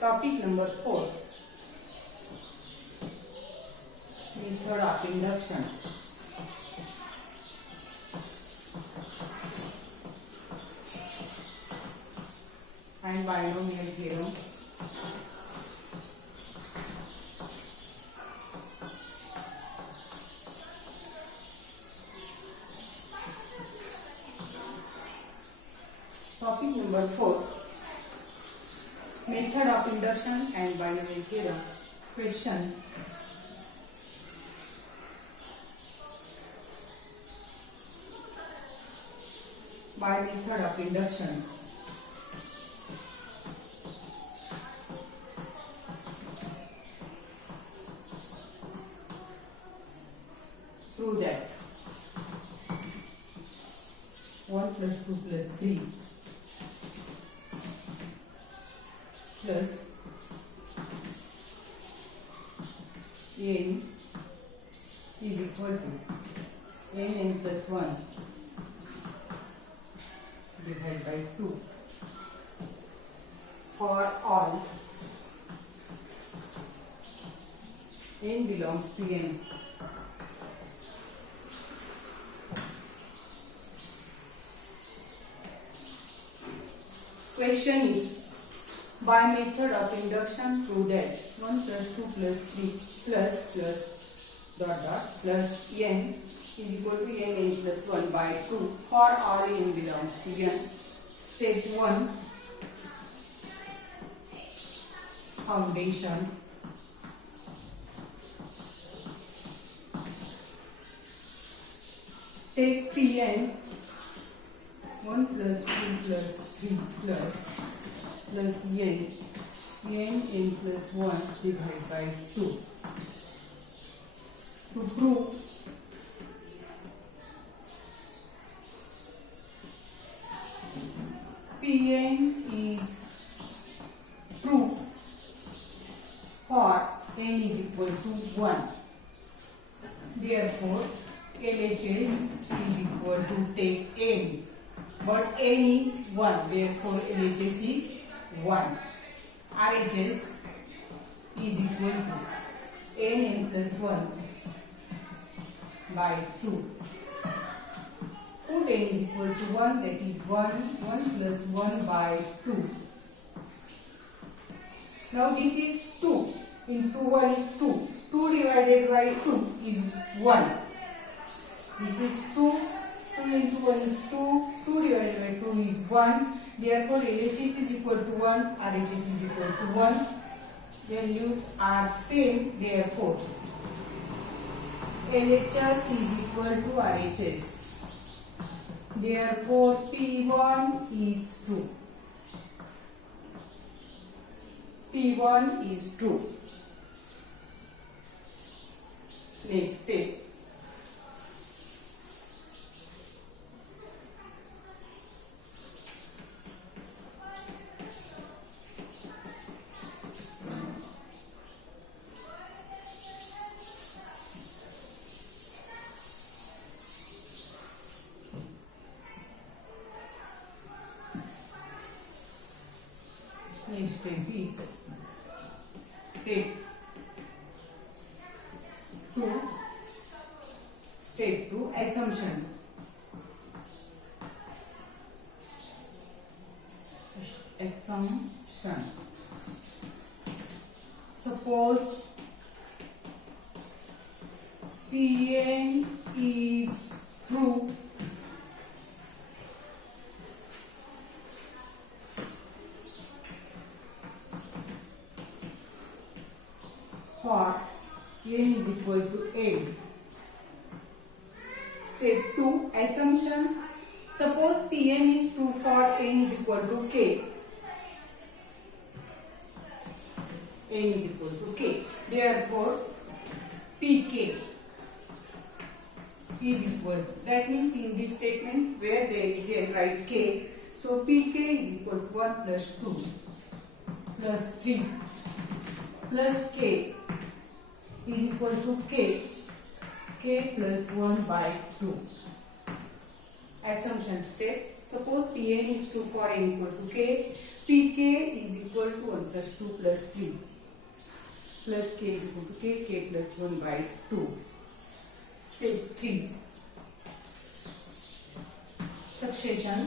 Topic number 4. Method of induction. And binomial theorem. Topic number 4. Method of induction and binomial theorem. Question. By method of induction, prove that 1 plus 2 plus 3 plus n is equal to n plus 1 divided by 2 for all n belongs to n. Question is, by method of induction prove that 1 plus 2 plus 3 plus dot dot plus n is equal to n plus 1 by 2 for all n belongs to n. Step 1. Foundation. Take Pn 1 plus 2 plus 3 plus n plus 1 divided by 2. To prove Pn is true for n is equal to 1. Therefore, LHS is equal to take n. But n is 1. Therefore, LHS is 1. RHS is equal to n plus 1 by 2. Put n is equal to 1, that is 1 plus 1 by 2. Now this is 2 into 1 is 2. 2 divided by 2 is 1. This is 2. 2 into 1 is 2. 2 divided by 2 is 1. Therefore, LHS is equal to 1. RHS is equal to 1. Values are same. Therefore, LHS is equal to RHS. Therefore, P1 is true. P1 is true. Next step. Next step is step 2. Step 2, assumption. Assumption. Suppose Pn is true for n is equal to n. Step 2, assumption. Suppose Pn is true for n is equal to k. N is equal to k. Therefore, Pk is equal to, that means in this statement where there is a right k, so Pk is equal to 1 plus 2 plus 3 plus k is equal to k plus 1 by 2. Assumption step. Suppose Pn is true for n equal to k. pk is equal to 1 plus 2 plus 3 plus k is equal to k plus 1 by 2. Step 3. Succession.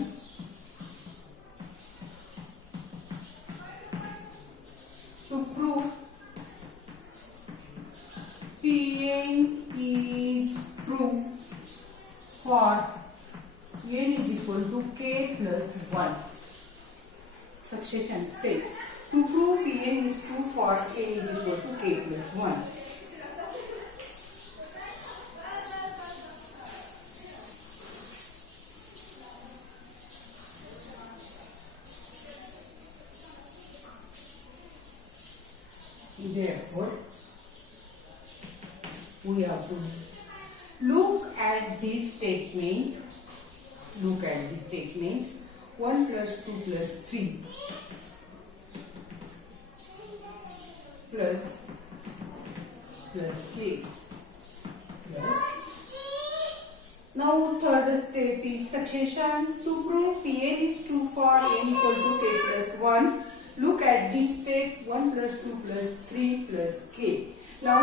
To prove Pn is true for n is equal to k plus 1. Succession step. To prove Pn is true for n is equal to k plus 1. Therefore, we have to look at this statement. Look at this statement. 1 plus 2 plus 3 plus k plus. Now third step is succession. To prove Pn is true for n equal to k plus 1. Look at this step. 1 plus 2 plus 3 plus k. Now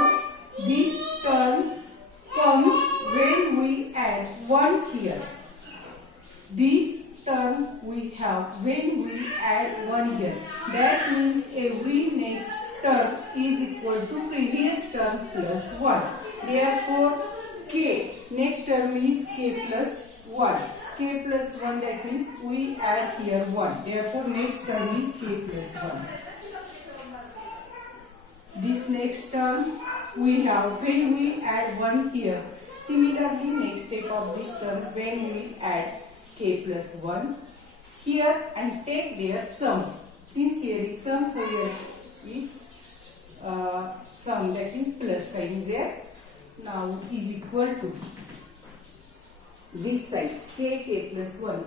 this term comes when we add 1 here. This term we have when we add 1 here. That means every next term is equal to previous term plus 1. Therefore, k next term is k plus 1. K plus 1, that means we add here 1. Therefore, next term is k plus 1. This next term we have when we add 1 here. Similarly, next step of this term when we add k plus 1 here and take their sum. Since here is sum, so here is sum, that is plus sign is there. Now is equal to this side k plus 1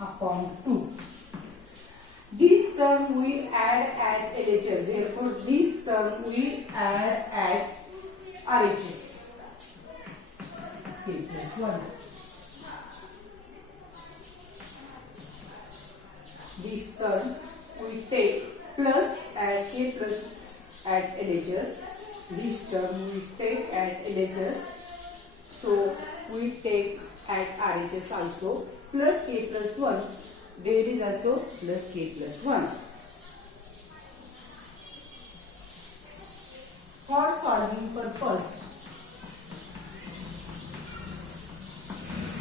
upon 2. This term we add at LHS. Therefore, this term we add at RHS. K plus 1. This term we take plus at k plus at LHS. This term we take at LHS. So we take at RHS also plus k plus 1. There is also plus k plus 1. For solving purpose,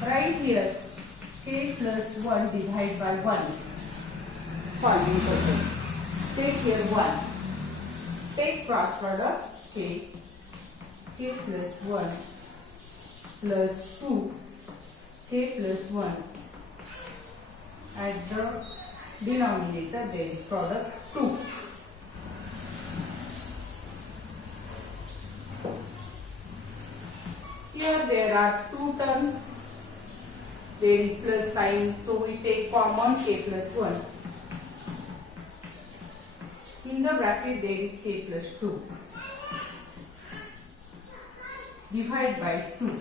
write here k plus 1 divided by 1. Solving purpose. Take here 1. Take cross product k plus 1 plus 2 k plus 1. At the denominator there is product 2. Here there are 2 terms. There is plus sign, so we take common k plus 1. In the bracket there is k plus 2. Divide by 2.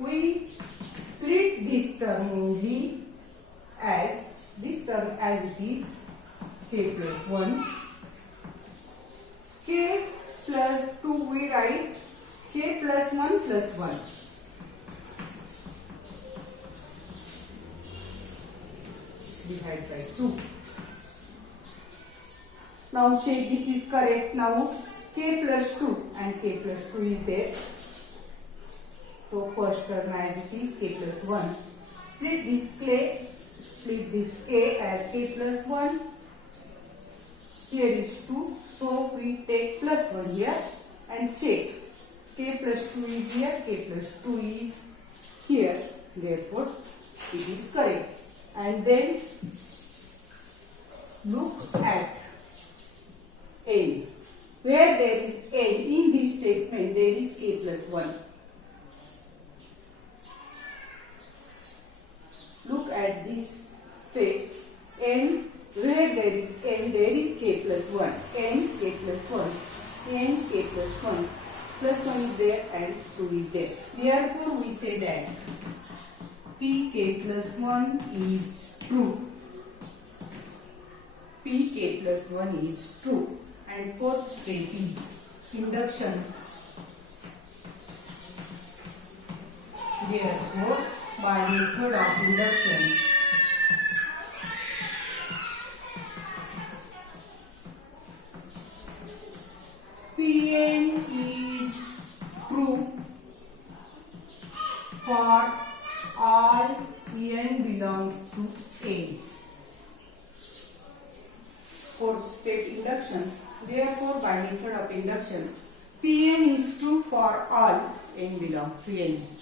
We split this term only as this term as it is k plus 1. K plus 2 we write k plus 1 plus 1. Divide by 2. Now check this is correct. Now k plus 2 and k plus 2 is there. So first term as it is k plus 1. Split this k as k plus 1. Here is 2. So we take plus 1 here and check. K plus 2 is here, k plus 2 is here. Therefore, it is correct. And then look at n. Where there is n in this statement, there is k plus 1. Look at this step. N, where there is n, there is k plus 1. N, k plus 1. n k plus 1. Plus 1 is there and 2 is there. Therefore, we say that pk plus 1 is true. Pk plus 1 is true. And fourth step is induction. Therefore, by method of induction, Pn is true for all n belongs to A. Fourth step, induction. Therefore, by method of induction, Pn is true for all n belongs to N.